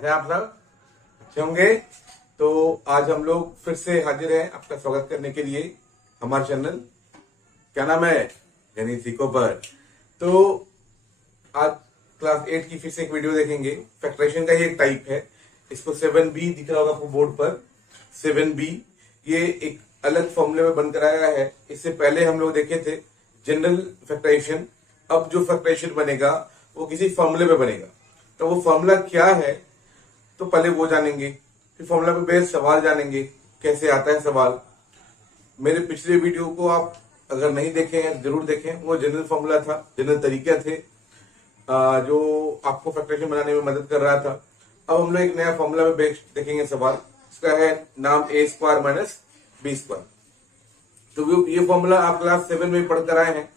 कैसे हैं आप सब? अच्छे होंगे। तो आज हम लोग फिर से हाजिर हैं आपका स्वागत करने के लिए हमारे चैनल क्या नाम है गणित सीखो पर। तो आज क्लास 8 की फिर से एक वीडियो देखेंगे। फैक्टराइजेशन का ही एक टाइप है, इसको 7b दिख रहा होगा आपको बोर्ड पर। 7b ये एक अलग फॉर्मूले में बनकर आया है। इससे पहले हम लोग देखे थे जनरल फैक्टराइजेशन। अब जो फैक्टराइजेशन बनेगा वो किसी फॉर्मूले में बनेगा। तो वो फॉर्मूला क्या है तो पहले वो जानेंगे, फिर फॉर्मूला पे बेस्ड सवाल जानेंगे कैसे आता है सवाल। मेरे पिछले वीडियो को आप अगर नहीं देखे हैं जरूर देखें, वो जनरल फॉर्मूला था, जनरल तरीका थे जो आपको फैक्टराइजेशन बनाने में मदद कर रहा था। अब हम लोग एक नया फॉर्मूला में बेस्ड देखेंगे सवाल। इसका है नाम a square minus B square. तो ये फॉर्मूला आप क्लास 7 में पढ़ कर आए हैं।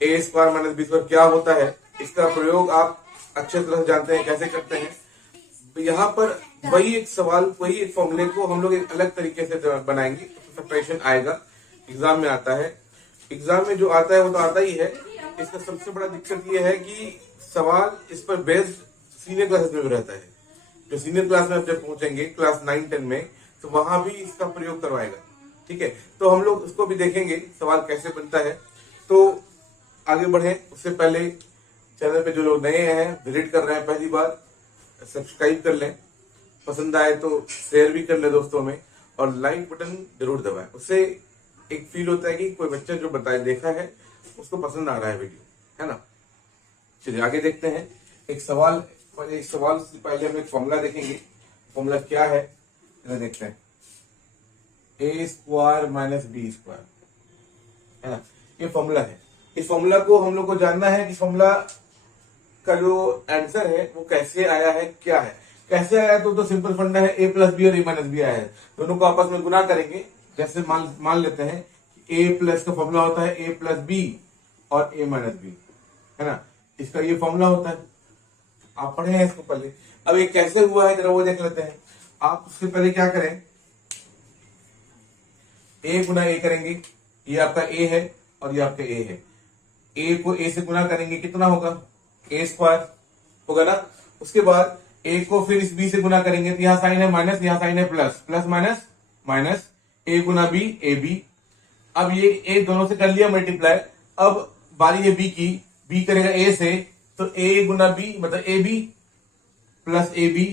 a square minus B square क्या होता है, इसका प्रयोग आप अच्छे तरह से जानते हैं कैसे करते हैं। यहाँ पर वही एक सवाल, वही एक फॉर्मूले को हम लोग एक अलग तरीके से बनाएंगे। फैक्टराइजेशन आएगा, एग्जाम में आता है। एग्जाम में जो आता है वो तो आता ही है। इसका सबसे बड़ा दिक्कत ये है कि सवाल इस पर बेस्ड सीनियर क्लासेस में भी रहता है। जो सीनियर क्लास में आप जब पहुंचेंगे क्लास 9-10 में, तो वहां भी इसका प्रयोग करवाएगा। ठीक है, तो हम लोग उसको भी देखेंगे सवाल कैसे बनता है। तो आगे बढ़े उससे पहले चैनल पे जो लोग नए हैं, विजिट कर रहे हैं पहली बार, सब्सक्राइब कर लें। पसंद आए तो शेयर भी कर लें दोस्तों में, और लाइक बटन जरूर दबाएं। उससे एक फील होता है कि कोई बच्चा जो बताए देखा है उसको पसंद आ रहा है वीडियो, है ना। चलिए आगे देखते हैं। एक सवाल से पहले हम एक फॉर्मूला देखेंगे। फॉर्मूला क्या है इधर देखते हैं। ए स्क्वायर माइनस बी स्क्वायर, है ना, ये फॉर्मूला है। इस फॉर्मूला को हम लोग को जानना है कि फॉर्मूला का जो आंसर है वो कैसे आया है, क्या है, कैसे आया। तो सिंपल फंडा है, ए प्लस बी और ए माइनस बी आया है। दोनों को आपस में गुना करेंगे। जैसे मान लेते हैं कि ए प्लस का फॉर्मूला होता है ए प्लस बी और ए माइनस बी, है ना। इसका ये फॉर्मूला होता है, आप पढ़े हैं इसको पहले। अब ये कैसे हुआ है जरा वो देख लेते हैं। आप उससे पहले क्या करें, ए गुना ए करेंगे। ये आपका ए है और ये आपका ए है। ए को ए से गुना करेंगे, कितना होगा, ए स्क्वायर होगा ना। उसके बाद ए को फिर इस बी से गुना करेंगे, तो यहाँ साइन है माइनस, यहाँ साइन है plus, plus minus minus, a गुना बी ए बी। अब ये ए दोनों से कर लिया मल्टीप्लाई। अब बारी है बी की, बी करेगा ए से, तो ए गुना बी मतलब a b plus a b,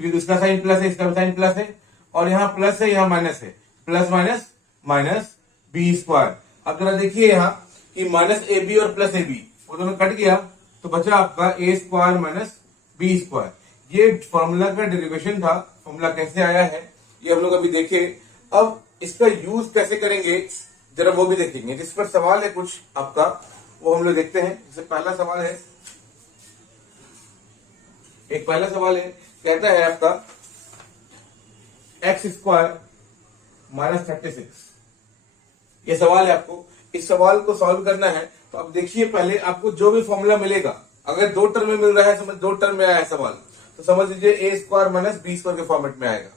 क्योंकि इसका साइन प्लस है इसका साइन प्लस है, और यहाँ प्लस है यहाँ माइनस है, plus minus minus B square. अब जरा देखिए यहाँ कि माइनस ए बी और प्लस ए बी वो दोनों कट गया, तो बचा आपका a square minus B square. ये फॉर्मूला का डेरिवेशन था। फॉर्मूला कैसे आया है ये हम लोग अभी देखे। अब इसका यूज कैसे करेंगे जरा वो भी देखेंगे। जिस पर सवाल है कुछ आपका वो हम लोग देखते हैं। जैसे पहला सवाल है, एक पहला सवाल है, कहता है आपका एक्स स्क्वायर माइनस 36। ये सवाल है, आपको इस सवाल को सॉल्व करना है। तो अब देखिए पहले आपको जो भी फॉर्मूला मिलेगा, अगर दो टर्म में मिल रहा है, समझ दो टर्म में आया है सवाल, तो समझ लीजिए ए स्क्वायर माइनस बी स्क्वायर के फॉर्मेट में आएगा।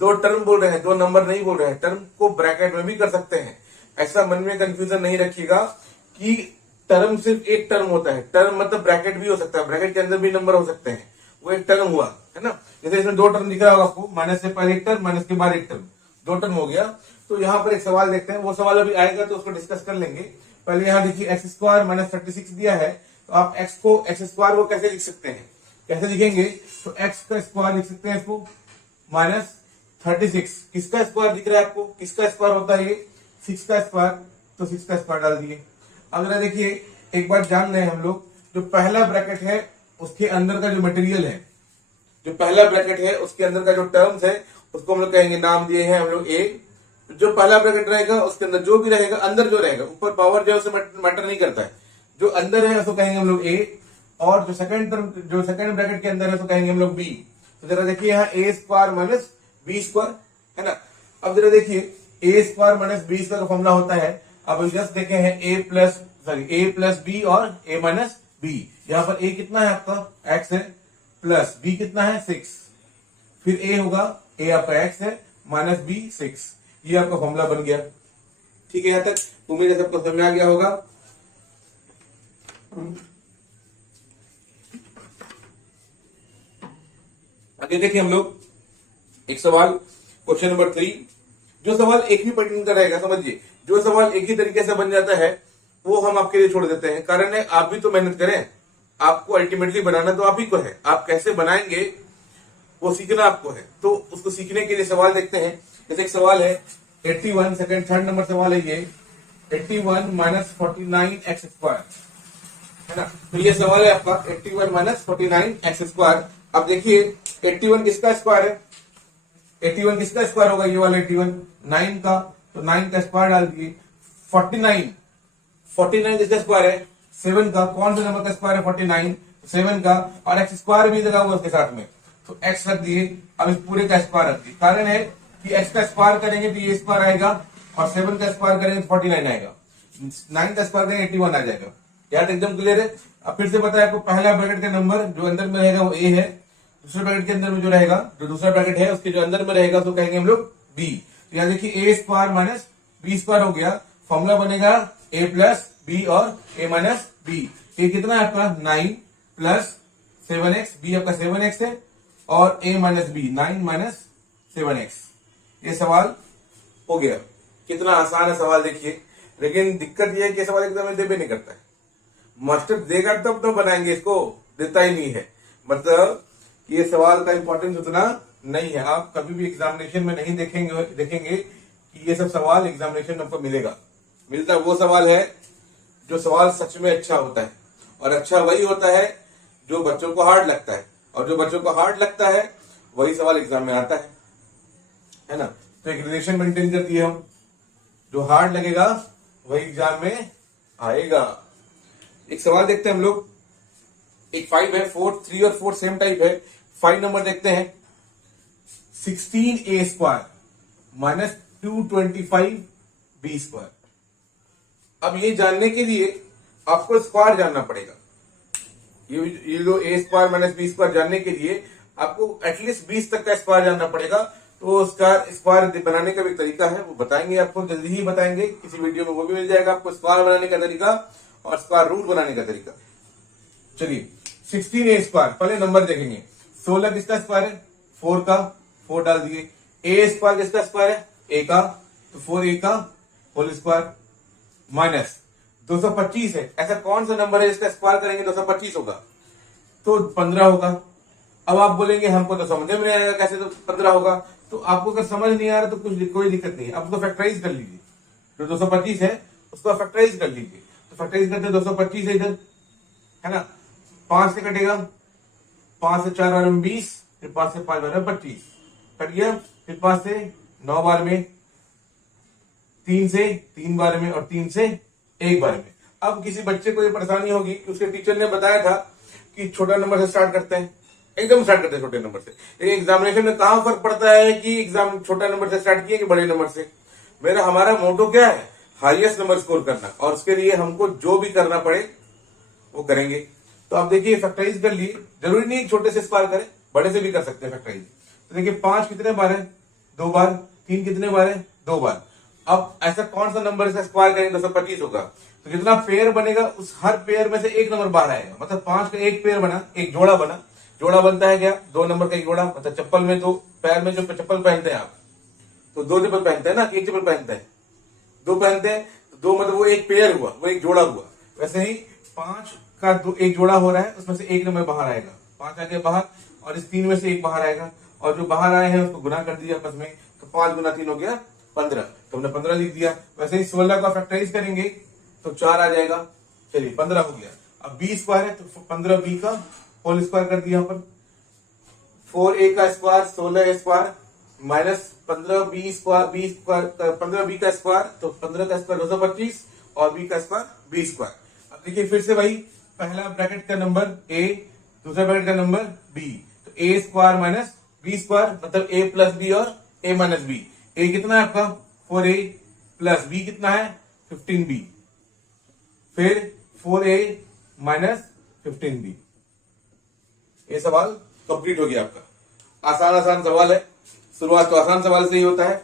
दो टर्म बोल रहे हैं, दो नंबर नहीं बोल रहे हैं। टर्म को ब्रैकेट में भी कर सकते हैं। ऐसा मन में कंफ्यूजन नहीं रखिएगा कि टर्म सिर्फ एक टर्म होता है। टर्म मतलब ब्रैकेट भी हो सकता है, ब्रैकेट के अंदर भी नंबर हो सकते हैं। वो एक टर्म हुआ, है ना। जैसे इसमें दो टर्म दिख रहा होगा आपको, माइनस से पहले एक टर्म, माइनस के बाद एक टर्म, दो टर्म हो गया। तो यहाँ पर एक सवाल देखते हैं, वो सवाल अभी आएगा तो उसको डिस्कस कर लेंगे। पहले यहाँ देखिए एक्स स्क्वायर माइनस 36 दिया है, तो आप एक्स स्क्वायर को कैसे लिख सकते हैं, कैसे लिखेंगे, तो एक्स का स्क्वायर लिख सकते हैं इसको माइनस 36। किसका स्क्वायर दिख रहा है आपको, किसका स्क्वायर होता है ये, 6 का स्क्वायर, तो 6 का स्क्वायर डाल दिए। अगर देखिए एक बार जान लें हम लोग, जो पहला ब्रैकेट है उसके अंदर का जो मटेरियल है, जो पहला ब्रैकेट है उसके अंदर का जो टर्म्स है उसको हम लोग कहेंगे, नाम दिए हैं हम लोग ए। जो पहला ब्रैकेट रहेगा उसके अंदर जो भी रहेगा, अंदर जो रहेगा, ऊपर पावर जो है उसे मैटर नहीं करता है, जो अंदर है उसको कहेंगे हम लोग ए, और जो सेकंड ब्रैकेट के अंदर है उसको कहेंगे हम लोग बी। तो जरा देखिए यहाँ ए स्क्वायर माइनस बी स्क्वायर, है ना। अब जरा देखिए ए स्क्वायर माइनस बी स्क्वायर का फॉर्मूला होता है, अब जस्ट देखे हैं ए प्लस बी और ए माइनस बी। यहाँ पर ए कितना है आपका एक्स है, प्लस बी कितना है 6, फिर ए होगा, ए आपका एक्स है माइनस बी 6। ये आपका फॉर्मूला बन गया। ठीक है, यहां तक उम्मीद है सबको समझ आ गया होगा। आगे देखिए हम लोग एक सवाल, क्वेश्चन नंबर 3। जो सवाल एक ही पैटर्न का रहेगा, समझिए, जो सवाल एक ही तरीके से बन जाता है वो हम आपके लिए छोड़ देते हैं। कारण है आप भी तो मेहनत करें, आपको अल्टीमेटली बनाना तो आप ही को है, आप कैसे बनाएंगे वो सीखना आपको है। तो उसको सीखने के लिए सवाल देखते हैं। जैसे एक सवाल है 81, सेकंड थर्ड नंबर सवाल है ये, 81 माइनस 49x², है ना। तो ये सवाल है आपका 81 माइनस 49x²। अब देखिए 81 किसका स्क्वायर है, 81 किसका स्क्वायर होगा, ये वाला 81 9 का, तो 9 का स्क्वायर डाल दिए। 49 किसका स्क्वायर है, 7 का। कौन सा नंबर का स्क्वायर है, 49, 7 का, और एक्स स्क्वायर भी लगा हुआ उसके साथ में, तो एक्स रख दिए। अब इस पूरे का स्क्वायर रख दिए। कारण है कि एक्स का स्क्वायर करेंगे तो ये स्क्वायर आएगा, और 7 का स्क्वायर करेंगे तो 49 आएगा, 9 का स्क्वायर करेंगे 81 आ जाएगा। यार एकदम क्लियर है। अब फिर से बताया आपको, पहला ब्रैकेट का नंबर जो अंदर में रहेगा वो ए है, दूसरे ब्रैकेट के अंदर में जो रहेगा, जो दूसरा ब्रैकेट है उसके जो अंदर में रहेगा तो कहेंगे हम लोग बी। तो यहाँ देखिए ए स्क्वायर माइनस बी स्क्वायर हो गया, फॉर्मूला बनेगा ए प्लस बी और ए माइनस बी। ये कितना है आपका 9 प्लस 7x, बी आपका 7x है, और a minus B 9 minus 7x। ये सवाल हो गया। कितना आसान है सवाल देखिए। लेकिन दिक्कत ये है कि सवाल एकदम दे भी नहीं करता है, मास्टर देगा तब तो बनाएंगे, इसको देता ही नहीं है। मतलब ये सवाल का इंपॉर्टेंस उतना नहीं है। आप कभी भी एग्जामिनेशन में नहीं देखेंगे कि ये सब सवाल एग्जामिनेशन में आपको मिलता वो सवाल है जो सवाल सच में अच्छा होता है, और अच्छा वही होता है जो बच्चों को हार्ड लगता है, और जो बच्चों को हार्ड लगता है वही सवाल एग्जाम में आता है ना। तो एक रिलेशन मेंटेन कर दिए हम, जो हार्ड लगेगा वही एग्जाम में आएगा। एक सवाल देखते हैं हम लोग, एक 5 है, 4, 3 और 4 सेम टाइप है। 5 नंबर देखते हैं, 16a² माइनस 225b²। अब ये जानने के लिए आपको स्क्वायर जानना पड़ेगा। ये लो a² माइनस b² जानने के लिए आपको एटलीस्ट 20 तक का स्क्वायर जानना पड़ेगा। तो उसका स्क्वायर बनाने का भी तरीका है, वो बताएंगे आपको, जल्दी ही बताएंगे किसी वीडियो में, वो भी मिल जाएगा आपको, स्क्वायर बनाने का तरीका और स्क्वायर रूट बनाने का तरीका। चलिए 16a², पहले नंबर देखेंगे। 16 किसका स्क्वायर है, 4 का, 4 डाल दिए। a² किसका स्क्वायर है, a का, तो 4a का होल स्क्वायर, माइनस 225 है। ऐसा कौन सा नंबर है जिसका स्क्वायर करेंगे 225 होगा, तो 15 होगा। अब आप बोलेंगे हमको तो समझ में नहीं आएगा कैसे तो 15 होगा। तो आपको अगर समझ नहीं आ रहा तो कोई दिक्कत नहीं है, आप उसको फैक्टराइज कर लीजिए। जो 225 है उसको फैक्टराइज कर लीजिए। तो फैक्टराइज करते 225 है इधर, है ना। 5 से कटेगा, 5 से 4 बार में 20, फिर 5 से 5 बार में 25 कट गया। फिर 5 से 9 बार में, 3 से 3 बार में, और 3 से 1 बार में। अब किसी बच्चे को ये परेशानी होगी कि उसके टीचर ने बताया था कि छोटा नंबर से स्टार्ट करते हैं, एकदम स्टार्ट करते हैं छोटे नंबर से। लेकिन एग्जामिनेशन में कहां फर्क पड़ता है कि एग्जाम छोटा नंबर से स्टार्ट किए कि बड़े नंबर से। हमारा मोटो क्या है, हाईएस्ट नंबर स्कोर करना, और उसके लिए हमको जो भी करना पड़े वो करेंगे। तो आप देखिए फैक्टराइज कर लिए, जरूरी नहीं छोटे से स्क्वायर करें, बड़े से भी कर सकते हैं फैक्टराइज। तो देखिए 5 कितने बार है, 2 बार, 3 कितने बार है, 2 बार। अब ऐसा कौन सा नंबर इसका स्क्वायर करेंगे 225 होगा, तो जितना पेयर बनेगा उस हर पेयर में से एक नंबर बाहर आएगा। मतलब 5 का एक पेयर बना, एक जोड़ा बना। जोड़ा बनता है क्या, 2 नंबर का एक जोड़ा। मतलब चप्पल में, तो पैर में जो चप्पल पहनते हैं आप, तो 2 चप्पल पहनते हैं ना, एक चप्पल पहनते हैं, 2 पहनते हैं, तो 2 मतलब वो एक पेयर हुआ, वो एक जोड़ा हुआ। वैसे ही 5 का एक जोड़ा हो रहा है, उसमें से एक नंबर बाहर आएगा, 5 आ गया बाहर, और इस 3 में से एक बाहर आएगा, और जो बाहर आए हैं उसको गुना कर दिया आपस में, तो 5 गुना 3 हो गया 15, तो हमने 15 लिख दिया। वैसे ही 16 का फैक्टराइज करेंगे तो 4 आ जाएगा। चलिए 15 हो गया। अब b स्क्वायर है तो 15b का होल स्क्वायर कर दिया यहाँ पर, 4a का square 16a square minus 15b square, 15b का स्क्वायर, तो 15 का स्क्वायर 225, और b का स्क्वायर b स्क्वायर। अब देखिए फिर से वही, पहला ब्रैकेट का नंबर a, दूसरा ब्रैकेट का नंबर b, तो a square minus b square, मतलब a प्लस b और a माइनस b। a कितना है आपका 4a, प्लस b कितना है 15b, फिर 4a माइनस 15b। ये सवाल कंप्लीट हो गया आपका। आसान सवाल है, शुरुआत तो आसान सवाल से ही होता है।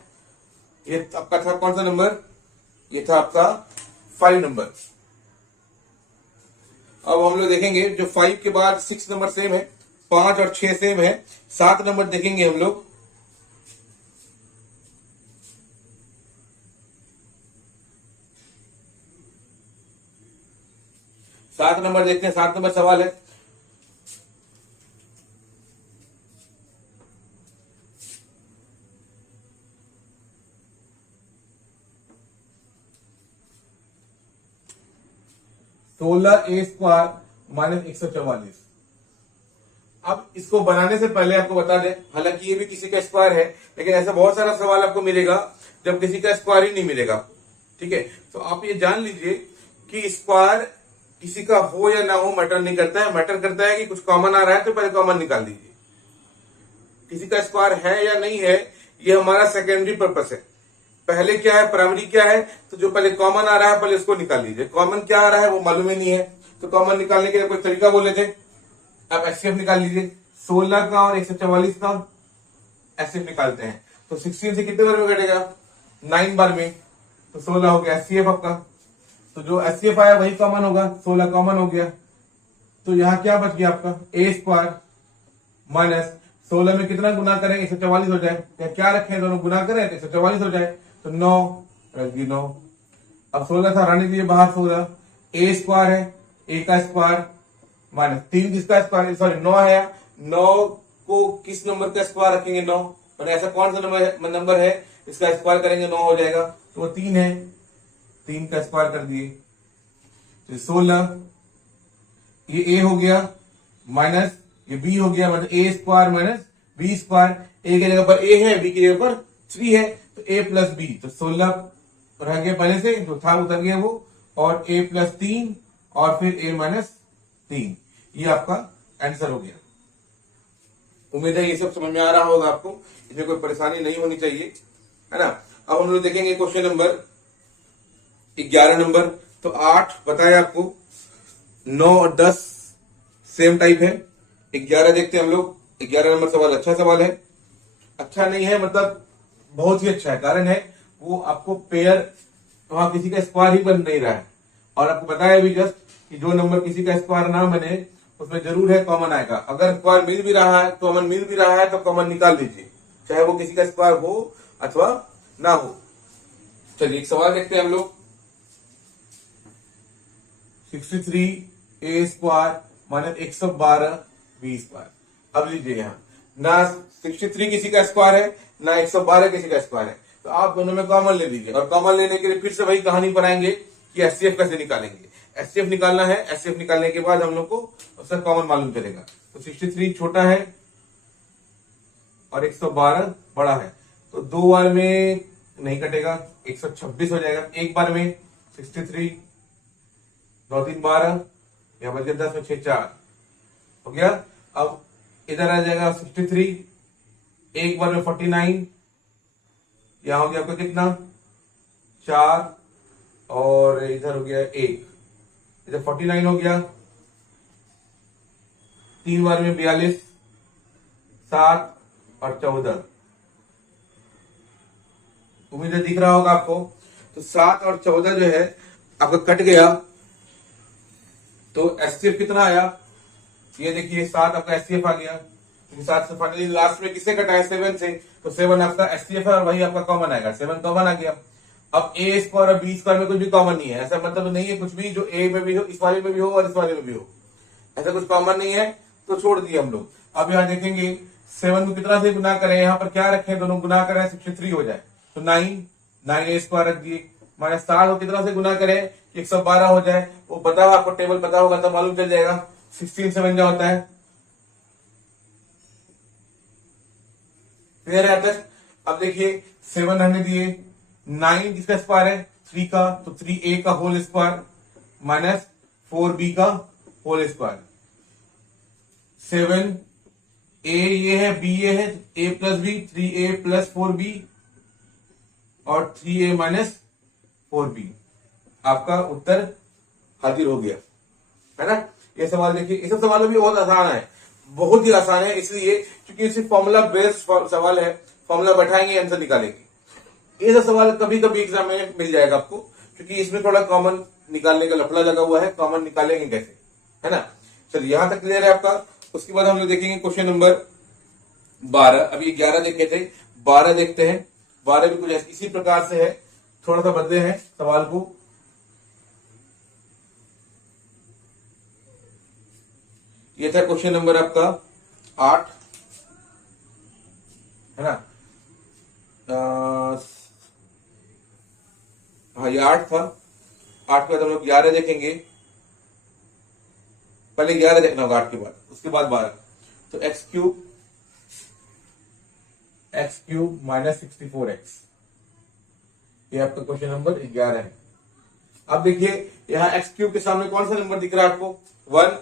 ये आपका था कौन सा नंबर, ये था आपका 5 नंबर। अब हम लोग देखेंगे जो 5 के बाद 6 नंबर सेम है, 5 और 6 सेम है। 7 नंबर देखेंगे हम लोग। सात नंबर देखते हैं। 7 नंबर सवाल है, (16a² - 144)। अब इसको बनाने से पहले आपको बता दें, हालांकि ये भी किसी का स्क्वायर है, लेकिन ऐसा बहुत सारा सवाल आपको मिलेगा जब किसी का स्क्वायर ही नहीं मिलेगा। ठीक है, तो आप ये जान लीजिए कि स्क्वायर किसी का हो या ना हो मैटर नहीं करता है। मैटर करता है कि कुछ कॉमन आ रहा है तो पहले कॉमन निकाल दीजिए। किसी का स्क्वायर है या नहीं है ये हमारा सेकेंडरी पर्पस है। पहले क्या है, प्राइमरी क्या है, तो जो पहले कॉमन आ रहा है पहले उसको निकाल लीजिए। कॉमन क्या आ रहा है वो मालूम ही नहीं है, तो कॉमन निकालने के लिए कोई तरीका बोले थे, आप एचसीएफ निकाल लीजिए। 16 का और 144 का एचसीएफ निकालते हैं तो 16 से कितने बार में कटेगा, 9 बार में, तो 16 हो गया एचसीएफ आपका। तो जो एचसीएफ आया वही कॉमन होगा, 16 कॉमन हो गया। तो यहां क्या बच गया आपका, a² माइनस 16 में कितना गुना करें, 144 हो जाए, या क्या रखें दोनों गुना करें तो 144 हो जाए, तो 9 रख दी 9। अब 16 था हटाने के लिए बाहर 16, a² है, a का स्क्वायर माइनस 3 किसका स्क्वायर, सॉरी 9 है, 9 को किस नंबर का स्क्वायर रखेंगे, 9, मैंने ऐसा कौन सा नंबर है इसका स्क्वायर करेंगे 9 हो जाएगा, तो वो 3 है, 3 का स्क्वायर कर दिए, तो 16, ये a हो गया माइनस ये b हो गया, मतलब a² माइनस b²। a की जगह पर a है, b की जगह पर 3 है, तो a प्लस b, तो 16 रह गया पहले से, तो था उतर गया वो, और a प्लस 3 और फिर a माइनस 3, ये आपका आंसर हो गया। उम्मीद है ये सब समझ में आ रहा होगा आपको, इसमें कोई परेशानी नहीं होनी चाहिए, है ना। अब हम लोग देखेंगे क्वेश्चन नंबर 11 नंबर। तो 8 बताया आपको, 9 और 10 सेम टाइप है। 11 देखते हैं हम लोग। 11 नंबर सवाल अच्छा सवाल है, अच्छा नहीं है मतलब बहुत ही अच्छा है, कारण है वो आपको पेयर वहां किसी का स्क्वायर ही बन नहीं रहा है, और आपको बताया भी जस्ट कि जो नंबर किसी का स्क्वायर ना बने उसमें जरूर है कॉमन आएगा। अगर स्क्वायर मिल भी रहा है, कॉमन मिल भी रहा है, तो कॉमन निकाल दीजिए, चाहे वो किसी का स्क्वायर हो अथवा ना हो। चलिए एक सवाल देखते हैं हम लोग। 63a² minus 112 b²। अब लीजिए यहाँ ना 63 किसी का स्क्वायर है ना 112 किसी का स्क्वायर है, तो आप दोनों में कॉमन ले लीजिए, और कॉमन लेने के लिए फिर से वही कहानी पर आएंगे कि एचसीएफ कैसे निकालेंगे। एचसीएफ निकालना है, एचसीएफ निकालने के बाद हम लोग को उसका कॉमन मालूम चलेगा। तो 63 छोटा है और 112 बड़ा है, तो 2 बार में नहीं कटेगा, 126 हो जाएगा। एक बार में 63, 2 3 12, या बच गया 10 में 6 4 हो गया। अब इधर आ जाएगा 63, एक बार में 49, यहां हो गया आपका कितना 4, और इधर हो गया 1, इधर 49 हो गया। 3 बार में 42, 7 और 14। उम्मीद है दिख रहा होगा आपको। तो 7 और 14 जो है आपका कट गया, तो एचसीएफ कितना आया, ये देखिए 7 आपका एचसीएफ आ गया, क्योंकि 7 से फाइनली लास्ट में किससे कटा है, 7 से, तो 7 आपका एचसीएफ है और वही आपका कॉमन आएगा, 7 कॉमन आ गया। अब a² और b² में कुछ भी कॉमन नहीं है, ऐसा मतलब नहीं है कुछ भी जो a में भी हो, इस वाले में भी हो और इस वाले में भी हो, ऐसा कुछ कॉमन नहीं है, तो छोड़ दिए हम लोग। अब यहाँ देखेंगे 7 को कितना से गुना करें, यहाँ पर क्या रखें, दोनों गुना करें 63 हो जाए, तो 9a² रख दिए, माइनस 7 को कितना से गुना करें 112 हो जाए, वो पता हो आपको, टेबल पता होगा तो मालूम चल जाएगा, 16 7 क्या होता है, क्लियर है तक। अब देखिए 7 हमने दिए, 9 किसका स्क्वायर है, 3 का, तो 3a का होल स्क्वायर माइनस 4b का होल स्क्वायर। 7 a ये है, b ये है, a plus b, 3a plus 4b और 3a माइनस 4b, आपका उत्तर हाजिर हो गया, है ना। ये सवाल देखिए, ये सब सवाल भी बहुत आसान है, बहुत ही आसान है, इसलिए क्योंकि सिर्फ फॉर्मूला बेस्ड सवाल है, फॉर्मूला बैठाएंगे आंसर निकालेंगे। ये सब सवाल कभी कभी एग्जाम में मिल जाएगा आपको, क्योंकि इसमें थोड़ा कॉमन निकालने का लफड़ा लगा हुआ है, कॉमन निकालेंगे कैसे, है ना। चलिए यहां तक क्लियर है आपका। उसके बाद हम लोग देखेंगे क्वेश्चन नंबर 12। अभी 11 देखे थे, 12 देखते हैं। 12 भी कुछ इसी प्रकार से है, थोड़ा सा बदले हैं सवाल को। ये था क्वेश्चन नंबर आपका 8, है ना। हाँ, ये 8 था। 8 के बाद हम लोग 11 देखेंगे। पहले 11 देखना होगा 8 के बाद, उसके बाद 12। तो एक्स क्यूब माइनस 64x, ये आपका क्वेश्चन नंबर 11 है। अब देखिए यहाँ एक्स क्यूब के सामने कौन सा नंबर दिख रहा है आपको? 1,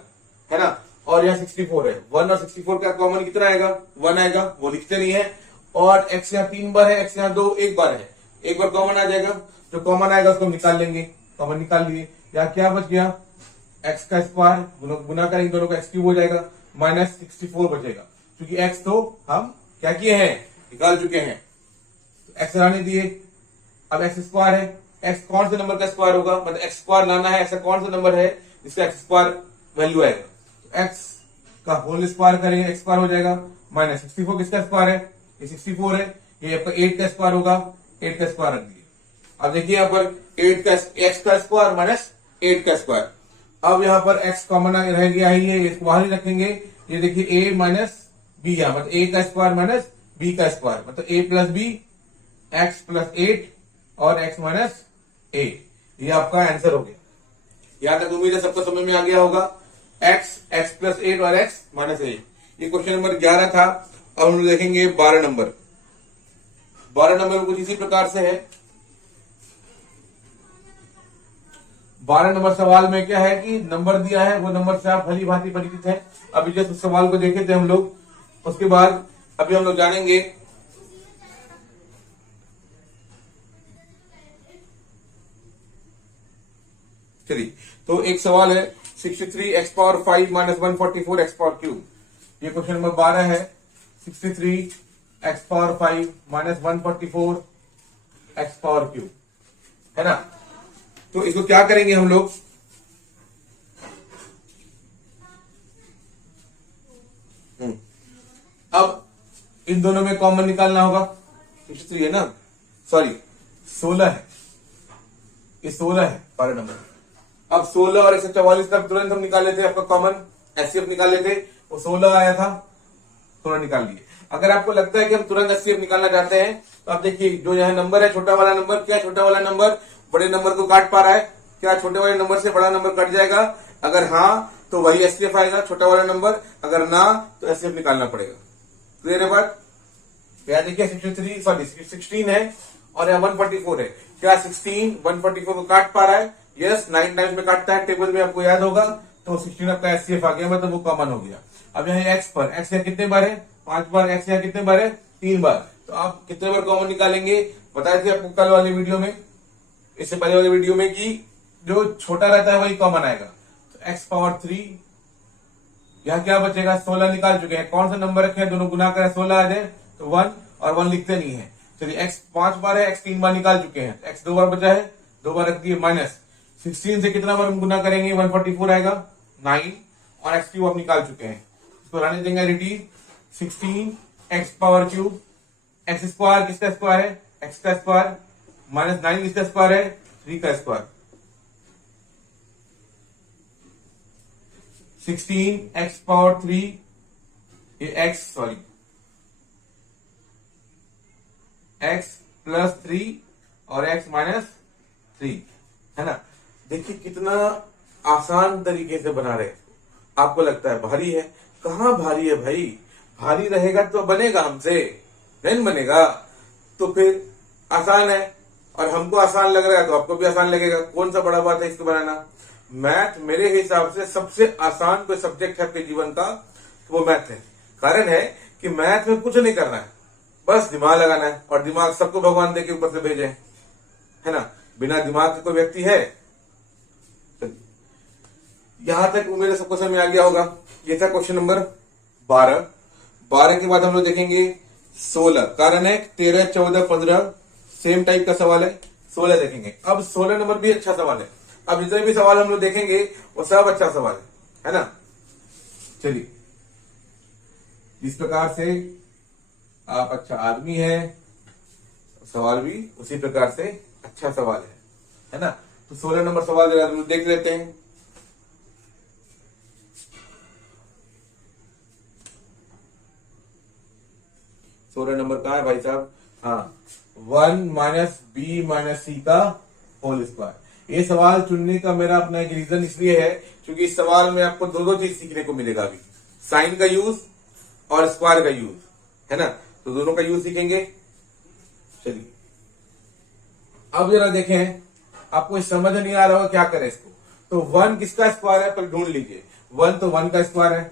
है ना। और यहाँ 64 है। 1 और 64 का कॉमन कितना आएगा? 1 आएगा, वो लिखते नहीं है। और एक्स यहाँ 3 बार है, एक्स यहाँ 2 एक बार है, एक बार कॉमन आ जाएगा। जो कॉमन आएगा उसको हम निकाल लेंगे। कॉमन निकाल लिए, यहाँ क्या बच गया? एक्स का स्क्वायर गुना करेंगे दोनों का, एक्स क्यूब हो जाएगा, माइनस 64 बचेगा, क्योंकि एक्स तो हम क्या किए हैं? निकाल चुके हैं। तो एक्स रहने दिए। अब एक्स स्क्वायर है, एक्स कौन से नंबर का स्क्वायर होगा? मतलब एक्स स्क्वायर लाना है, ऐसा कौन सा नंबर है जिसका एक्स स्क्वायर वैल्यू आएगा? तो एक्स का होल स्क्वायर करेंगे, एक्स स्क्वायर हो जाएगा, माइनस 64 किसका स्क्वायर है? ये 64 है। ये आपका 8 का स्क्वायर होगा, 8 का स्क्वायर रख दिए। अब देखिए यहाँ पर 8 का एक्स का स्क्वायर माइनस 8 का स्क्वायर। अब यहाँ पर एक्स कॉमन रह गया है, ये इसको बाहर ही रखेंगे। ये देखिए ए माइनस बी, यहाँ मतलब ए का स्क्वायर माइनस बी का स्क्वायर, मतलब ए प्लस बी, एक्स प्लस 8 और एक्स माइनस 8। ये आपका आंसर हो गया। यहां तक उम्मीद है सबको समझ में आ गया होगा। एक्स प्लस 8 और एक्स माइनस 8, ये क्वेश्चन नंबर 11 था। अब हम देखेंगे 12 नंबर। 12 नंबर कुछ इसी प्रकार से है। 12 नंबर सवाल में क्या है कि नंबर दिया है, वो नंबर से आप भली भांति परिचित है। अभी जस्ट उस सवाल को देखे थे हम लोग। उसके बाद अभी हम लोग जानेंगे चलिए। तो एक सवाल है 63 x power 5 minus 144 x power cube. ये क्वेश्चन नंबर 12 है। 63 x power 5 minus 144 x power cube, है ना। तो इसको क्या करेंगे हम लोग? अब इन दोनों में कॉमन निकालना होगा। 63 है ना, सॉरी 16 है, ये 16 है 12 नंबर। अब 16 और 144 तक तुरंत हम निकाल लेते हैं, आपका कॉमन एचसीएफ निकाल लेते। वो 16 आया था, तुरंत निकाल लिए। अगर आपको लगता है कि हम तुरंत एचसीएफ निकालना चाहते हैं तो आप देखिए जो यह नंबर है छोटा वाला नंबर, क्या छोटा वाला नंबर बड़े नंबर को काट पा रहा है? क्या छोटे वाले नंबर से बड़ा नंबर कट जाएगा? अगर हाँ तो वही एचसीएफ आएगा छोटा वाला नंबर, अगर ना तो एचसीएफ निकालना पड़ेगा। क्लियर है बात? यहाँ देखिए 16 है और यहाँ 144 है। क्या 16 144 को काट पा रहा है? यस, 9 टाइम्स में काटता है, टेबल में आपको याद होगा। तो 16 आपका एचसीएफ आ गया, मतलब वो कॉमन हो गया। अब यहाँ एक्स पर, एक्स यहाँ कितने बार है? 5 बार। एक्स यहाँ कितने बार है? 3 बार। तो आप कितने बार कॉमन निकालेंगे? बताए थे आपको कल वाले वीडियो में, इससे पहले वाले वीडियो में, कि जो छोटा रहता है वही कॉमन आएगा। तो एक्स पावर 3, यहाँ क्या बचेगा? 16 निकाल चुके हैं। कौन सा नंबर रखे हैं? दोनों गुना करें 16 आ जाए तो 1, और 1 लिखते नहीं है। चलिए एक्स 5 बार है, एक्स 3 बार निकाल चुके हैं, एक्स 2 बार बचा है, 2 बार रख दिए, माइनस 16 से कितना बार हम गुना करेंगे? 144 आएगा, 9, और एक्स क्यूब आप निकाल चुके हैं। इसको रहने देंगे ready. 16 x power cube, x square किसका स्क्वायर है? एक्स का स्क्वायर, माइनस 9 किसका स्क्वायर है? 3 का स्क्वायर। 16 एक्स पावर 3, ये एक्स प्लस 3 और एक्स माइनस 3, है ना। देखिए कितना आसान तरीके से बना रहे। आपको लगता है भारी है? कहाँ भारी है भाई, भारी रहेगा तो बनेगा हमसे, नहीं बनेगा तो फिर आसान है। और हमको आसान लग रहा है तो आपको भी आसान लगेगा। कौन सा बड़ा बात है इसको बनाना? मैथ मेरे हिसाब से सबसे आसान कोई सब्जेक्ट है आपके जीवन का तो वो मैथ है। कारण है कि मैथ में कुछ नहीं करना है, बस दिमाग लगाना है। और दिमाग सबको भगवान दे के ऊपर से भेजे, है ना। बिना दिमाग के कोई व्यक्ति है? यहां तक उम्मीद है सबको समझ में आ गया होगा। ये था क्वेश्चन नंबर 12। 12 के बाद हम लोग देखेंगे 16। कारण है 13, 14, 15 सेम टाइप का सवाल है। 16 देखेंगे। अब 16 नंबर भी अच्छा सवाल है। अब जितने भी सवाल हम लोग देखेंगे वो सब अच्छा सवाल है ना। चलिए जिस प्रकार से आप अच्छा आदमी है, सवाल भी उसी प्रकार से अच्छा सवाल है ना। तो 16 नंबर सवाल जरा देख लेते हैं। सोलह नंबर कहाँ है भाई साहब? हाँ, 1 माइनस बी माइनस सी का होल स्क्वायर। ये सवाल चुनने का मेरा अपना एक रीजन इसलिए है क्योंकि इस सवाल में आपको दो चीज सीखने को मिलेगा अभी, साइन का यूज और स्क्वायर का यूज, है ना। तो दोनों का यूज सीखेंगे। चलिए अब जरा देखें, आपको समझ नहीं आ रहा होगा क्या करें इसको। तो 1 किसका स्क्वायर है पहले ढूंढ लीजिए। 1 तो 1 का स्क्वायर है,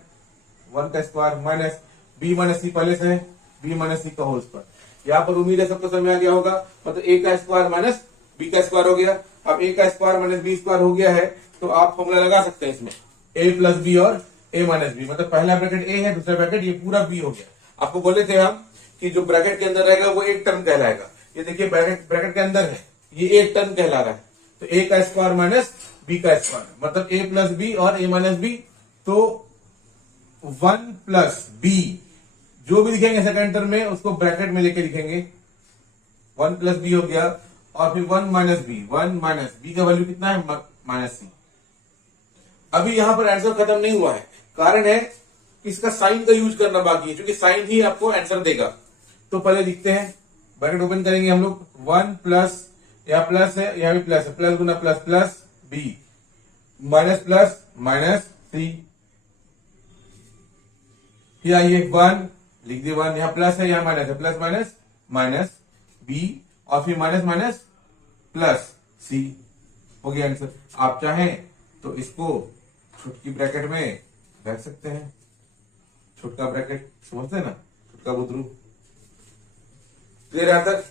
1 का स्क्वायर माइनस बी माइनस सी पहले से है, बी माइनस सी का होल स्क्वायर। यहाँ पर उम्मीद है सबको समझ आ गया होगा। मतलब ए का स्क्वायर माइनस बी का स्क्वायर हो गया। अब ए का स्क्वायर माइनस बी स्क्वायर हो गया है तो आप फॉर्मूला लगा सकते हैं इसमें, ए प्लस बी और ए माइनस बी। मतलब पहला ब्रैकेट ए है, दूसरा ब्रैकेट ये पूरा बी हो गया। आपको बोले थे हम कि जो ब्रैकेट के अंदर रहेगा वो एक टर्म कहलाएगा। ये देखिए ब्रैकेट के अंदर है, ये एक टर्म कहला रहा है। तो ए का स्क्वायर माइनस बी का स्क्वायर मतलब ए प्लस बी और ए माइनस बी। तो 1 प्लस बी जो भी लिखेंगे सेकंड टर्म में उसको ब्रैकेट में लेके लिखेंगे। 1 प्लस बी हो गया और फिर 1 माइनस बी, 1 माइनस बी का वैल्यू कितना है माइनस सी। अभी यहां पर आंसर खत्म नहीं हुआ है, कारण है इसका साइन का यूज करना बाकी है क्योंकि साइन ही आपको आंसर देगा। तो पहले लिखते हैं, ब्रैकेट ओपन करेंगे हम लोग। 1 प्लस, यहाँ प्लस है यहाँ भी प्लस है, प्लस गुना plus plus B minus plus minus C. फिर आइए 1 लिख दिए, 1 यहाँ प्लस है यहाँ माइनस है, प्लस माइनस माइनस बी और फिर माइनस माइनस प्लस सी। हो गया आंसर। आप चाहें तो इसको छुटकी ब्रैकेट में रख सकते हैं। छुटका ब्रैकेट समझते हैं ना, छुटका बुतरू। क्लियर है तक,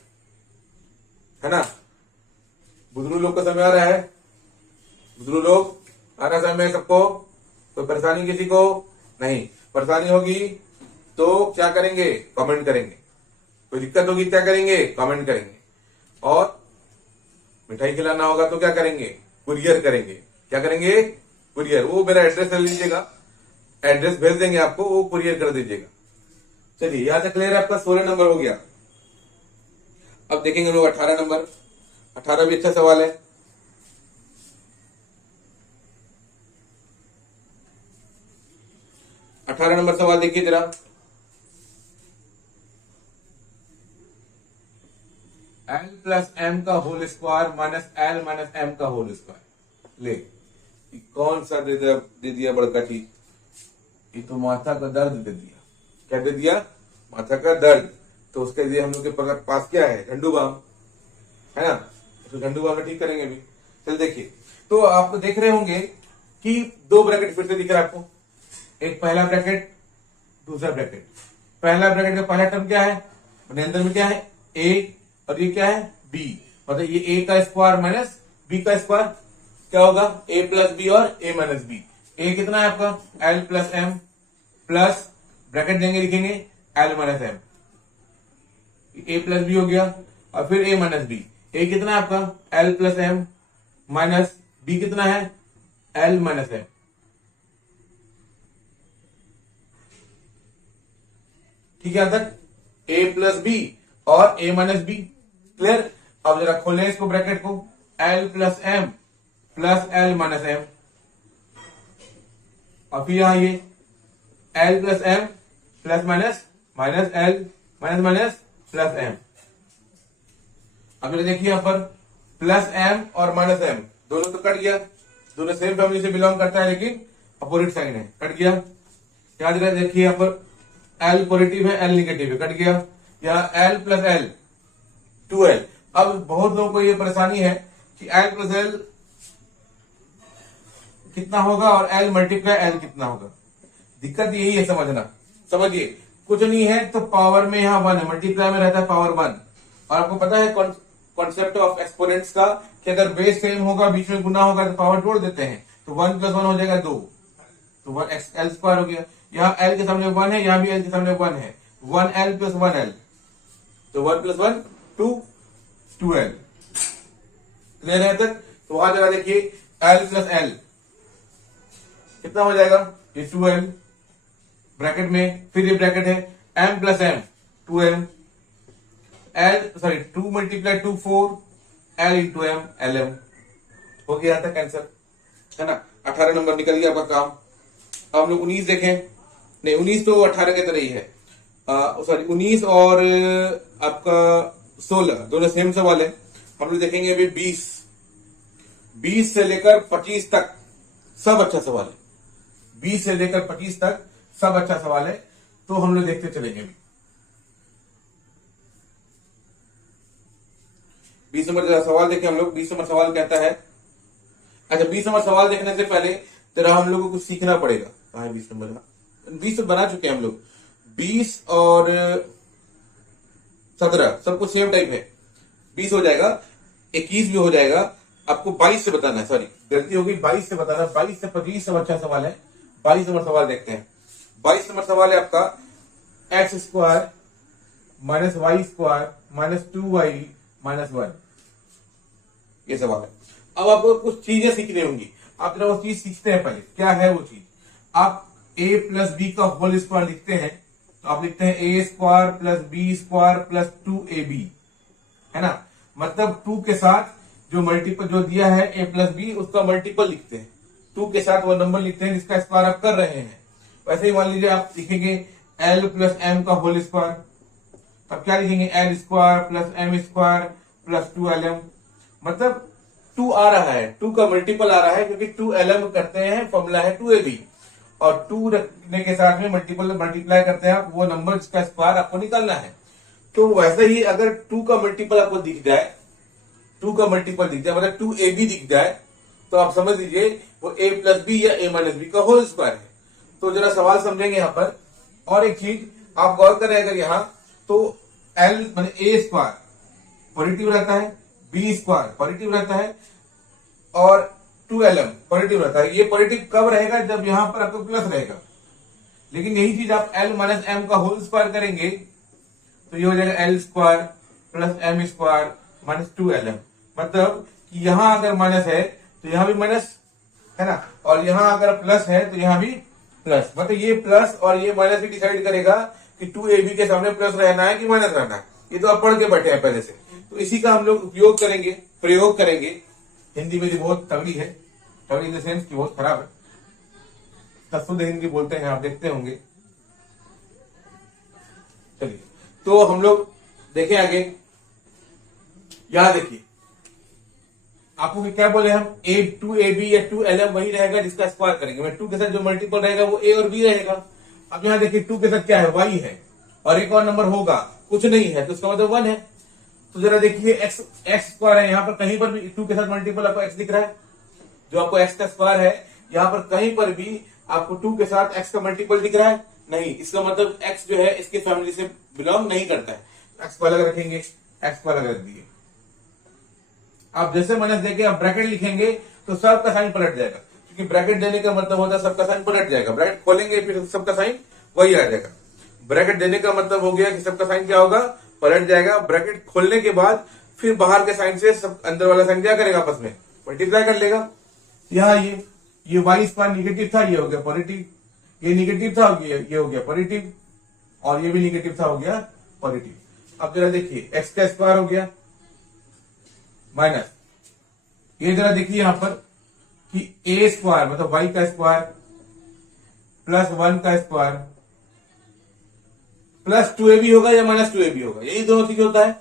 है ना। बुतरू लोग को समझ आ रहा है? बुतरू लोग आ रहा समझ में सबको? कोई परेशानी किसी को नहीं? परेशानी होगी तो क्या करेंगे? कमेंट करेंगे। कोई दिक्कत होगी क्या करेंगे? कमेंट करेंगे। और मिठाई खिलाना होगा तो क्या करेंगे? कुरियर करेंगे। क्या करेंगे? कुरियर। वो मेरा एड्रेस ले लीजिएगा, एड्रेस भेज देंगे आपको, वो कुरियर कर दीजिएगा। चलिए यहां तक क्लियर है आपका। 16 नंबर हो गया। अब देखेंगे लोग 18 नंबर। 18 भी अच्छा सवाल है। अठारह नंबर सवाल देखिए जरा। एल प्लस एम का whole square minus l minus m का होल स्क्वायर। ले कौन सा दे दिया बड़का चीज? ये तो माथा का दर्द दे दिया। क्या दे दिया? माथा का दर्द। तो उसके लिए हम लोग के पास क्या है? झंडू बाम, है ना। तो झंडू बाम में ठीक करेंगे अभी। चल देखिए, तो आप देख रहे होंगे कि दो ब्रैकेट फिर से दिख रहा है आपको। एक पहला ब्रैकेट, दूसरा ब्रैकेट। पहला ब्रैकेट का पहला टर्म क्या है? अंदर में क्या है? ए और ये क्या है? बी। मतलब ये ए का स्क्वायर माइनस बी का स्क्वायर क्या होगा? ए प्लस बी और ए माइनस बी। ए कितना है आपका? L plus m plus bracket देंगे, लिखेंगे l minus m. A plus b हो गया और फिर ए माइनस बी। ए कितना है आपका? L plus m minus b कितना है? L minus m. ठीक है तक? ए प्लस बी और ए माइनस बी। क्लियर? अब जरा खोलें इसको ब्रैकेट को। L plus m plus l minus m और फिर यहां ये l plus m plus minus minus l minus minus plus m. अब ये देखिए यहां पर प्लस एम और माइनस एम दोनों तो कट गया। दोनों सेम फैमिली से बिलोंग करता है लेकिन अपोजिट साइन है, कट गया। याद रहे देखिए यहां पर एल पॉजिटिव है, एल निगेटिव है, कट गया। यहाँ एल प्लस एल 2l। अब बहुत लोगों को ये परेशानी है कि एल प्लस एल कितना होगा और एल मल्टीप्लाई एल कितना होगा। दिक्कत यही है समझना। समझिए कुछ नहीं है तो पावर में यहाँ 1 है, मल्टीप्लाई में रहता है पावर 1। और आपको पता है कॉन्सेप्ट ऑफ एक्सपोनेंट्स का कि अगर बेस सेम होगा बीच में गुना होगा तो पावर जोड़ देते हैं। तो 1 + 1 हो जाएगा 2, तो 1 स्क्वायर हो गया। यहाँ एल के सामने 1 है, यहाँ भी एल के सामने 1 है। 1l + 1l तो 1 + 1 2l। क्लियर है तक? तो वहां जरा देखिए l + l कितना हो जाएगा? ये 2l ब्रैकेट में, फिर ये ब्रैकेट है m plus m 2m, to multiply 2 4, l into m lm, हो गया था कैंसर, है ना। 18 नंबर निकल गया आपका काम। अब हम लोग 19 देखें, नहीं 19 तो 18 के तरह ही है, 19 और आपका 16 दोनों सेम सवाल है। हम लोग देखेंगे अभी 20 से लेकर 25 तक सब अच्छा सवाल है, 20 से लेकर 25 तक सब अच्छा सवाल है, तो हम लोग देखते चलेंगे अभी। 20 नंबर सवाल देखें हम लोग। 20 नंबर सवाल कहता है, अच्छा 20 नंबर सवाल देखने से पहले जरा हम लोगों को कुछ सीखना पड़ेगा। कहाँ है 20 नंबर? 20 तो बना चुके हैं हम लोग। 20 और 17 सबको सेम टाइप है, 20 हो जाएगा, 21 भी हो जाएगा। आपको 22 से बताना है, सॉरी गलती होगी, 22 से बताना। 22 से 25 सब अच्छा सवाल है। 22 नंबर सवाल देखते हैं। 22 नंबर सवाल है आपका x square minus y square minus 2y minus 1, ये सवाल है। अब आपको कुछ चीजें सीखनी होंगी, आप जरा वो चीज सीखते हैं पहले। क्या है वो चीज? आप a प्लस बी का होल स्क्वायर लिखते हैं तो आप लिखते हैं a square plus B square plus 2ab, है ना। मतलब 2 के साथ जो मल्टीपल जो दिया है a प्लस बी उसका मल्टीपल लिखते हैं, 2 के साथ वो नंबर लिखते हैं जिसका स्क्वायर आप कर रहे हैं। वैसे ही मान लीजिए आप लिखेंगे l प्लस m का होल स्क्वायर, तब क्या लिखेंगे? l square plus m square plus 2lm, मतलब 2 आ रहा है, 2 का मल्टीपल आ रहा है क्योंकि 2lm करते हैं, फॉर्मूला है 2ab, और 2 रखने के साथ में मल्टीप्लाई करते हैं आप वो नंबर जिसका स्क्वायर आपको निकालना है। तो वैसे ही अगर 2 का मल्टीपल आपको दिख जाए, 2 का मल्टीपल दिख जाए मतलब 2ab दिख जाए, तो आप समझ लीजिए वो a प्लस बी या a माइनस बी का होल स्क्वायर है। तो जरा सवाल समझेंगे यहाँ पर। और एक चीज आप गौर करें, अगर यहाँ तो l मान a स्क्वायर पॉजिटिव रहता है, b स्क्वायर पॉजिटिव रहता है और 2lm पॉजिटिव रहता है। ये पॉजिटिव कब रहेगा? जब यहां पर आपको प्लस रहेगा। लेकिन यही चीज आप l माइनस m का होल स्क्वायर करेंगे तो ये हो जाएगा l square plus m square minus 2lm, मतलब कि यहां अगर माइनस है तो यहां भी माइनस है ना, और यहां अगर प्लस है तो यहां भी प्लस, मतलब ये प्लस और ये माइनस भी डिसाइड करेगा कि 2ab के सामने प्लस रहना है कि माइनस रहना है। ये तो आप पढ़ के बैठे हैं पहले से, तो इसी का हम लोग उपयोग करेंगे, प्रयोग करेंगे। हिंदी मेरी बहुत तगड़ी है, तगड़ी इन द सेंस की बहुत खराब है, शुद्ध हिंदी बोलते हैं, आप देखते होंगे। चलिए तो हम लोग देखें आगे। यहां देखिए आपको क्या बोले हम, 2ab या 2lm वही रहेगा जिसका स्क्वायर करेंगे। मैं 2 के साथ जो मल्टीपल रहेगा वो a और b रहेगा। अब यहाँ देखिए 2 के साथ क्या है? y है, और एक और नंबर होगा, कुछ नहीं है तो इसका मतलब 1 है। तो जरा देखिए x स्क्वायर है, यहाँ पर कहीं पर भी 2 के साथ मल्टीपल आपको x दिख रहा है? जो आपको x का स्क्वायर है यहाँ पर कहीं पर भी आपको 2 के साथ x का मल्टीपल दिख रहा है? नहीं। इसका मतलब x जो है इसके फैमिली से बिलोंग नहीं करता है। x को अलग रखेंगे, x को अलग रख दिए। आप जैसे माइनस देके आप ब्रैकेट लिखेंगे तो सबका साइन पलट जाएगा, क्योंकि ब्रैकेट देने का मतलब होता है सबका साइन पलट जाएगा। ब्रैकेट खोलेंगे फिर सबका साइन वही आ जाएगा। ब्रैकेट देने का मतलब हो गया कि सबका साइन क्या होगा? पलट जाएगा। ब्रैकेट खोलने के बाद फिर बाहर के साइन से सब अंदर वाला साइन क्या करेगा? आपस में मल्टीप्लाई कर लेगा। यहाँ ये वाई स्क्वायर निगेटिव था, ये हो गया पॉजिटिव, ये निगेटिव था, ये हो गया पॉजिटिव, और ये भी निगेटिव था, हो गया पॉजिटिव। अब जरा देखिए एक्स का स्क्वायर हो गया माइनस, ये जरा देखिए यहां पर कि a स्क्वायर मतलब y का स्क्वायर प्लस 1 का स्क्वायर प्लस 2ab होगा या माइनस 2ab होगा, यही दोनों चीज होता है।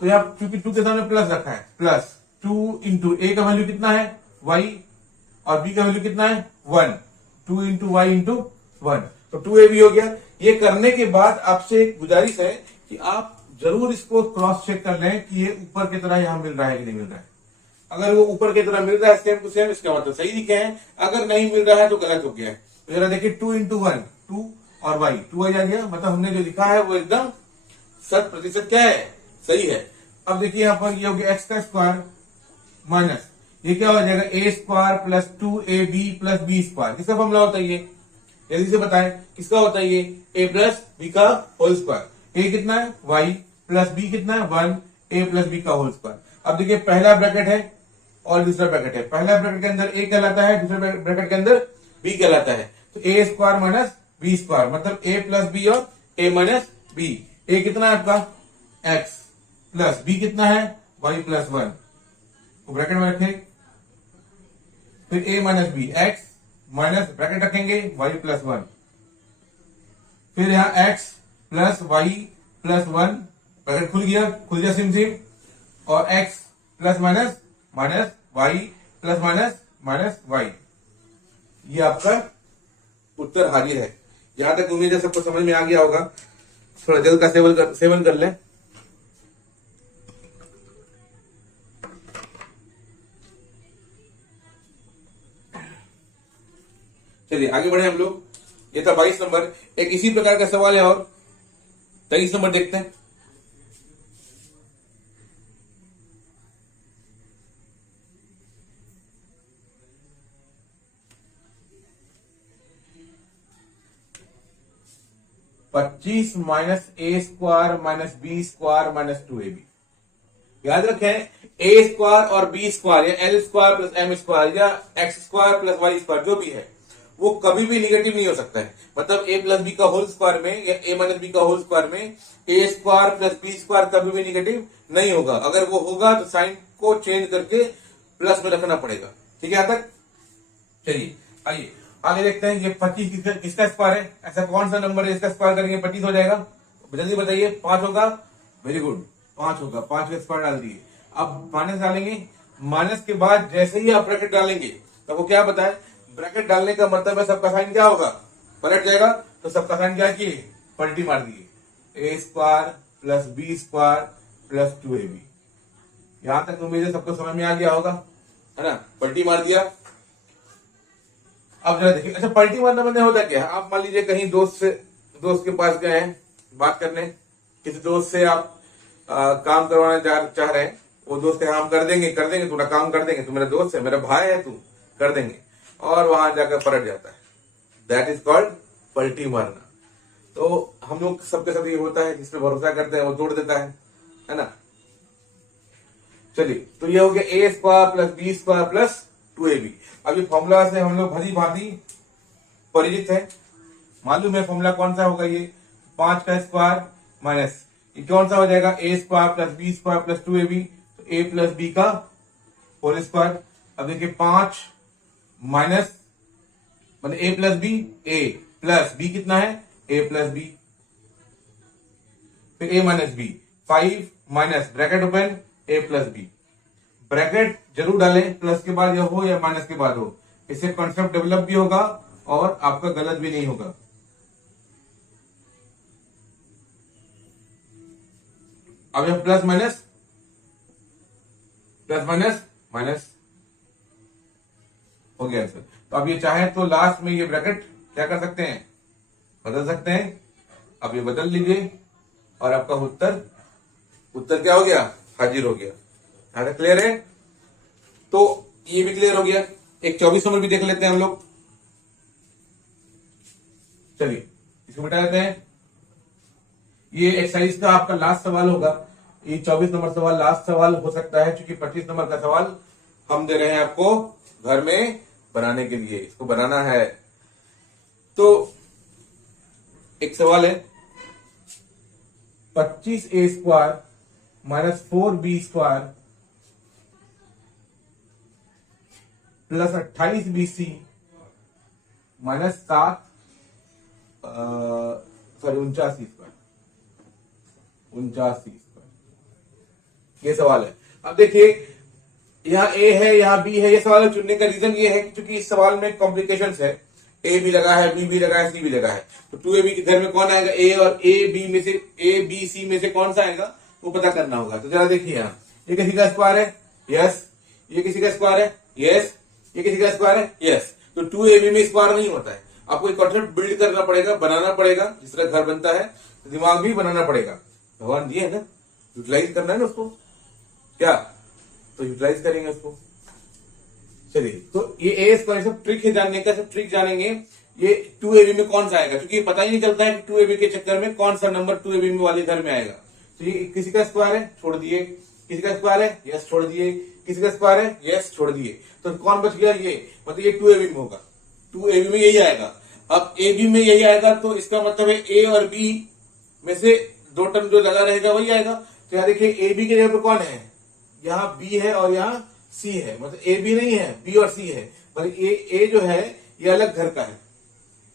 तो यहाँ क्योंकि 2 के सामने प्लस रखा है, प्लस 2 इंटू a का वैल्यू कितना है? y, और b का वैल्यू कितना है? 1, 2 इंटू y इंटू 1, तो 2ab हो गया। ये करने के बाद आपसे एक गुजारिश है कि आप जरूर इसको क्रॉस चेक कर लें कि ये ऊपर की तरह यहां मिल रहा है कि नहीं मिल रहा है। अगर वो ऊपर की तरह मिल रहा है सेम टू सेम, इसका मतलब सही लिखे हैं। अगर नहीं मिल रहा है तो गलत हो गया है। तो जरा देखिए 2 इंटू 1 2 और y 2 आ गया, मतलब हमने जो लिखा है वो एकदम 100% क्या है? सही है। अब देखिए यहाँ पर ये हो गया एक्स का स्क्वायर माइनस, ये क्या हो जाएगा? a square plus 2ab plus B square. किसका फॉर्मूला होता है ये? जल्दी से बताएं किसका होता है ये? a प्लस बी का होल स्क्वायर। a कितना है? y प्लस बी कितना है? 1, a प्लस बी का होल स्क्वायर। अब देखिए पहला ब्रैकेट है और दूसरा ब्रैकेट है। पहला ब्रैकेट के अंदर a कहलाता है, दूसरे ब्रैकेट के अंदर b कहलाता है। तो a square minus B square, मतलब ए प्लस बी और ए माइनस बी। ए कितना है आपका एक्स, प्लस बी कितना है वाई प्लस वन, तो ब्रैकेट में रखें, फिर A minus B X minus bracket रखेंगे वाई प्लस वन, फिर यहां X plus Y plus one, bracket खुल गया सिम सिम, और X plus minus minus Y plus minus minus Y. ये आपका उत्तर हाजिर है। यहां तक उम्मीद है सबको समझ में आ गया होगा। थोड़ा जल का सेवन कर लें। चलिए आगे बढ़े हम लोग। ये था 22 नंबर। एक इसी प्रकार का सवाल है और 23 नंबर देखते हैं। पच्चीस minus A square minus B square minus 2ab। याद रखें, ए स्क्वायर और बी स्क्वायर या L square plus M square या X square plus Y square जो भी है वो कभी भी निगेटिव नहीं हो सकता है। मतलब ए प्लस बी का होल स्क्वायर में या ए माइनस बी का होल स्क्वायर में ए स्क्वायर प्लस बी स्क्वायर कभी भी निगेटिव नहीं होगा। अगर वो होगा तो साइन को चेंज करके प्लस में रखना पड़ेगा। ठीक है यहां तक। चलिए आइए आगे देखते हैं। ये 25 किसका स्क्वायर है? ऐसा कौन सा नंबर है इसका स्क्वायर करेंगे 25 हो जाएगा? जल्दी बताइए। 5 होगा, वेरी गुड, 5 होगा। 5 का स्क्वायर डाल दिए। अब माइनस डालेंगे, माइनस के बाद जैसे ही आप ब्रैकेट डालेंगे तो वो क्या बताए, ब्रैकेट डालने का मतलब है सबका साइन क्या होगा, पलट जाएगा। तो सबका साइन क्या किए, पलटी मार दिए। A square plus B square plus 2ab। यहां तक उम्मीद है सबको समझ में आ गया होगा, है ना। पलटी मार दिया। अब जरा देखिए, अच्छा पलटी मारना मतलब होता क्या है। आप मान लीजिए कहीं दोस्त के पास गए हैं बात करने, किसी दोस्त से आप काम करवाना चाह रहे हैं। वो दोस्त हम कर देंगे तुम्हारा काम कर देंगे, तू मेरा दोस्त है, मेरा भाई है, तू कर देंगे, और वहां जाकर पलट जाता है। दैट इज कॉल्ड पलटी मारना। तो हम लोग सबके साथ ये होता है, जिस पे भरोसा करते हैं वो तोड़ देता है ना। चलिए तो ये हो गया A square plus B square plus 2ab। अब ये फॉर्मूला से हम लोग भली भांति परिचित है। मालूम है फॉर्मूला कौन सा होगा, ये 5 का स्क्वायर माइनस ये कौन सा हो जाएगा, A square plus B square plus 2ab, तो ए प्लस बी का होल स्क्वायर। अब देखिए 5 माइनस मतलब ए plus B, A plus B कितना है, ए प्लस बी, फिर A minus B, 5 minus bracket open A plus B. Bracket जरूर डालें, प्लस के बाद या हो या माइनस के बाद हो, इससे कॉन्सेप्ट डेवलप भी होगा और आपका गलत भी नहीं होगा। अब यह प्लस माइनस माइनस हो गया आंसर। तो अब ये चाहे तो लास्ट में ये ब्रैकेट क्या कर सकते हैं, बदल सकते हैं। अब ये बदल लीजिए और आपका उत्तर क्या हो गया, हाजिर हो गया। यहां तक क्लियर है? तो ये भी क्लियर हो गया। एक 24 नंबर भी देख लेते हैं हम लोग। चलिए इसको मिटा देते हैं। ये एक्सरसाइज का आपका लास्ट सवाल होगा। ये 24 नंबर सवाल लास्ट सवाल हो सकता है, क्योंकि 25 नंबर का सवाल हम दे रहे हैं आपको घर में बनाने के लिए। इसको बनाना है। तो एक सवाल है 25a square minus 4b square plus 28bc minus 89 square. ये सवाल है। अब देखिए यहाँ ए है यहाँ बी है। ये सवाल चुनने का रीजन ये है कि क्योंकि इस सवाल में कॉम्प्लिकेशंस है। ए भी लगा है, बी भी लगा है, सी भी लगा है। तो 2ab के घर में कौन आएगा, ए और ए बी सी में से कौन सा आएगा वो पता करना होगा। तो जरा देखिए यहाँ, ये किसी का स्क्वायर है, यस। ये किसी का स्क्वायर है, यस। ये किसी का स्क्वायर है, यस। तो 2ab में स्क्वायर नहीं होता है। आपको एक कॉन्सेप्ट बिल्ड करना पड़ेगा, बनाना पड़ेगा। जिस तरह घर बनता है तो दिमाग भी बनाना पड़ेगा। भगवान दिए है ना, यूटिलाइज करना है ना उसको, क्या तो यूटिलाइज करेंगे उसको। चलिए तो ये ए स्क्वायर सब ट्रिक है जानने का, सब ट्रिक जानेंगे। ये 2ab में कौन सा आएगा, क्योंकि पता ही नहीं चलता है कि 2ab के चक्कर में कौन सा नंबर 2ab में वाले घर में आएगा। तो ये किसी का स्क्वायर है, छोड़ दिए। किसी का स्क्वायर है, यस, छोड़ दिए। किसी का स्क्वायर है, यस, छोड़ दिए। तो कौन बच गया, ये मतलब ये 2ab में होगा। 2ab में यही आएगा। अब ए बी में यही आएगा, तो इसका मतलब है ए और बी में से दो टर्म जो लगा रहेगा वही आएगा। तो यहाँ देखिए ए बी के जगह पे कौन है, यहाँ बी है और यहाँ सी है, मतलब ए बी नहीं है, बी और सी है। मतलब ए जो है ये अलग घर का है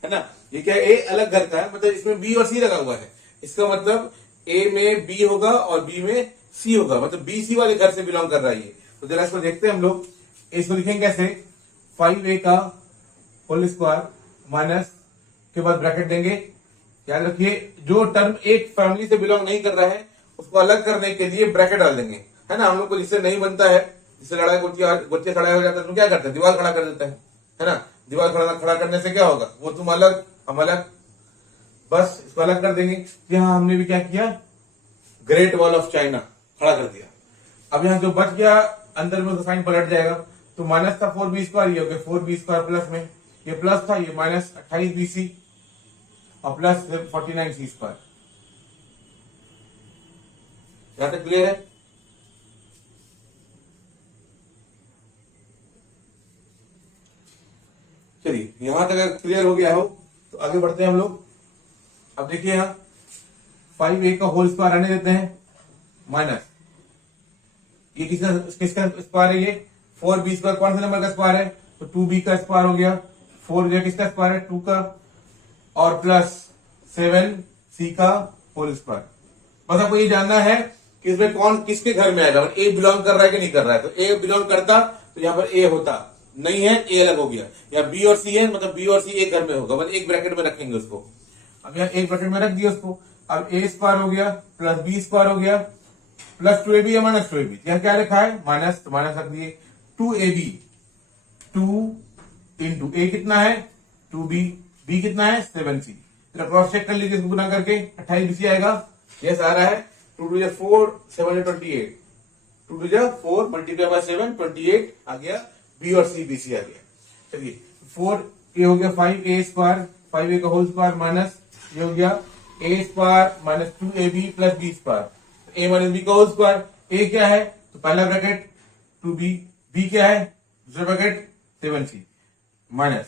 ना, ये क्या है, ए अलग घर का है, मतलब इसमें बी और सी लगा हुआ है। इसका मतलब ए में बी होगा और बी में सी होगा, मतलब बी सी वाले घर से बिलोंग कर रहा है ये। तो जरा इसको देखते हैं हम लोग, इसको लिखेंगे कैसे, 5a का होल स्क्वायर माइनस के बाद ब्रैकेट देंगे। याद रखिए जो टर्म एक फैमिली से बिलोंग नहीं कर रहा है उसको अलग करने के लिए ब्रैकेट डाल देंगे, है ना। हम लोग को जिससे नहीं बनता है, जिससे लड़ाई गोचे खड़ा हो जाता है, तो क्या करते हैं, दीवार खड़ा कर देता है ना। दीवार खड़ा करने से क्या होगा, वो तुम अलग हम अलग, बस इसको अलग कर देंगे। यहाँ हमने भी क्या किया, ग्रेट वॉल ऑफ चाइना खड़ा कर दिया। अब यहाँ जो बच गया अंदर में उसका साइन पलट जाएगा, तो माइनस था 4b स्क्वायर, ये हो गया 4b स्क्वायर प्लस में ये प्लस था, ये माइनस 28bc और प्लस 49c स्क्वायर। यहां तक क्लियर है। चलिए यहां तक अगर क्लियर हो गया हो तो आगे बढ़ते हैं हम लोग। अब देखिए यहाँ 5a का होल स्क्वायर आने देते हैं माइनस, ये किसका स्क्वायर है, ये 4b स्क्वायर कौन से नंबर का स्क्वायर है, तो 2b का स्क्वायर हो गया, 4 जो किसका स्क्वायर है 2 का, और प्लस 7c का होल स्क्वायर। बस आपको ये जानना है कि इसमें कौन किसके घर में आएगा, ए बिलोंग कर रहा है कि नहीं कर रहा है। तो ए बिलोंग करता तो यहाँ पर ए होता, नहीं है ए अलग हो गया, या बी और सी है मतलब बी और सी एक घर में होगा, मतलब एक ब्रैकेट में रखेंगे उसको। अब यहाँ एक ब्रैकेट में रख दिया उसको। अब ए स्क्वायर हो गया प्लस बी स्क्वायर हो गया प्लस 2ab या माइनस 2ab, यहाँ क्या लिखा है माइनस, तो माइनस रख दिए 2ab, 2 इंटू ए कितना है 2b, b कितना है 7c। क्रॉस चेक कर लीजिए इसको गुना करके 28bc आएगा, यस आ रहा है। 2 2 4 7 28, 2 2 4 मल्टीप्लाई बाय 7 28 आ गया, बी और सी बी सी आ गया। चलिए 4 ए हो गया 5a स्क्वायर, 5a का होल स्क्वायर माइनस ये हो गया a square minus 2ab plus b square, a minus b का होल स्क्वायर। a क्या है तो पहला ब्रैकेट 2b, b क्या है दूसरा ब्रैकेट 7c माइनस,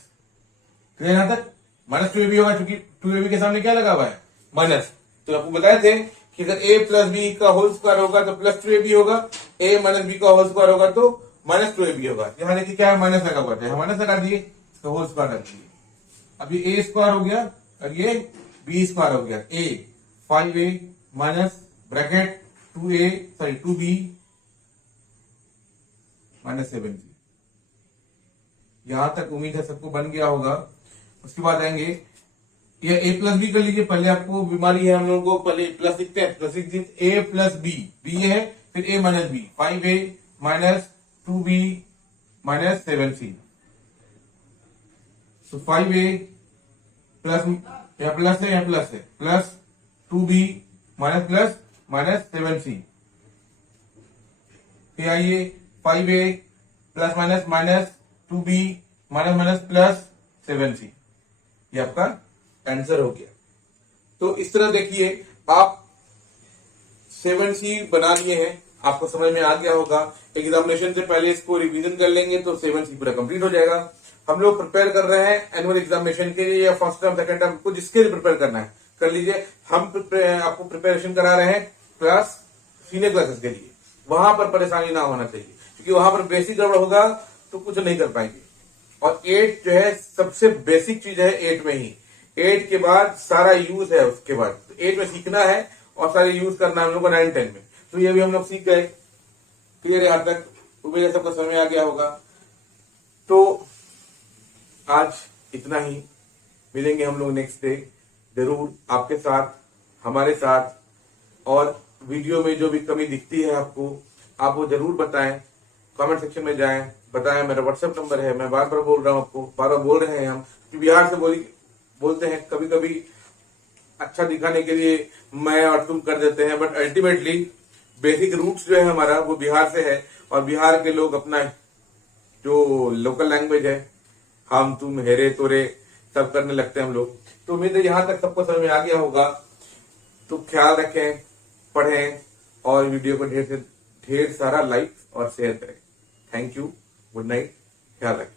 क्लियर यहां तक। माइनस 2ab होगा क्योंकि 2ab के सामने क्या लगा हुआ है माइनस। तो आपको बताए थे कि अगर a प्लस बी का होल स्क्वायर होगा तो प्लस 2ab होगा, a माइनस बी का होल स्क्वायर होगा तो माइनस 2ab होगा। यहाँ देखिए क्या है माइनस लगा हुआ है, माइनस लगा दिए, इसका होल स्क्वायर रख दिए। अब ये a स्क्वायर हो गया और ये b स्क्वायर हो गया, a 5a minus bracket 2b minus 7c। यहां तक उम्मीद है सबको बन गया होगा। उसके बाद आएंगे ये a प्लस बी कर लीजिए, पहले आपको बीमारी है हम लोगों को, पहले प्लस लिखते हैं, प्लस लिख दीजिए a प्लस बी, बी है फिर a minus b, 5a minus 2b minus 7c। तो 5a प्लस यहाँ प्लस है यहाँ प्लस है, plus 2b minus plus minus 7c। फिर आइए 5a plus minus minus 2b minus minus plus 7c, ये आपका आंसर हो गया। तो इस तरह देखिए आप 7c बना लिए हैं, आपको समझ में आ गया होगा। एग्जामिनेशन से पहले इसको रिवीजन कर लेंगे तो 7c पूरा कंप्लीट हो जाएगा। हम लोग प्रिपेयर कर रहे हैं एनुअल एग्जामिनेशन के लिए या फर्स्ट टर्म सेकंड टर्म को जिसके लिए प्रिपेयर करना है कर लीजिए। हम आपको प्रिपरेशन करा रहे हैं क्लास सीनियर क्लासेस के लिए, वहां पर परेशानी ना होना चाहिए क्योंकि वहां पर बेसिक गड़बड़ होगा तो कुछ नहीं कर पाएंगे। और 8 जो है सबसे बेसिक चीज है 8 में ही, 8 के बाद सारा यूज है, उसके बाद 8 में सीखना है और सारे यूज करना है हम लोग को 9 10 में। तो ये भी हम लोग सीख गए, क्लियर है। यहाँ तक उम्मीद है सबको समझ में आ गया होगा। तो आज इतना ही, मिलेंगे हम लोग नेक्स्ट डे जरूर आपके साथ हमारे साथ। और वीडियो में जो भी कमी दिखती है आपको, आप वो जरूर बताएं, कमेंट सेक्शन में जाएं, बताएं। मेरा व्हाट्सएप नंबर है, मैं बार बार बोल रहा हूँ आपको, बार बार बोल रहे हैं हम कि बिहार से बोलते हैं, कभी कभी अच्छा दिखाने के लिए मैं और तुम कर देते हैं, बट अल्टीमेटली बेसिक रूट्स जो है हमारा वो बिहार से है। और बिहार के लोग अपना जो लोकल लैंग्वेज है हम तुम हेरे तोरे सब करने लगते हैं हम लोग। तो उम्मीद है यहाँ तक सबको समझ में आ गया होगा। तो ख्याल रखें, पढ़ें और वीडियो को ढेर सारा लाइक और शेयर करें। थैंक यू, गुड नाइट, ख्याल रखें।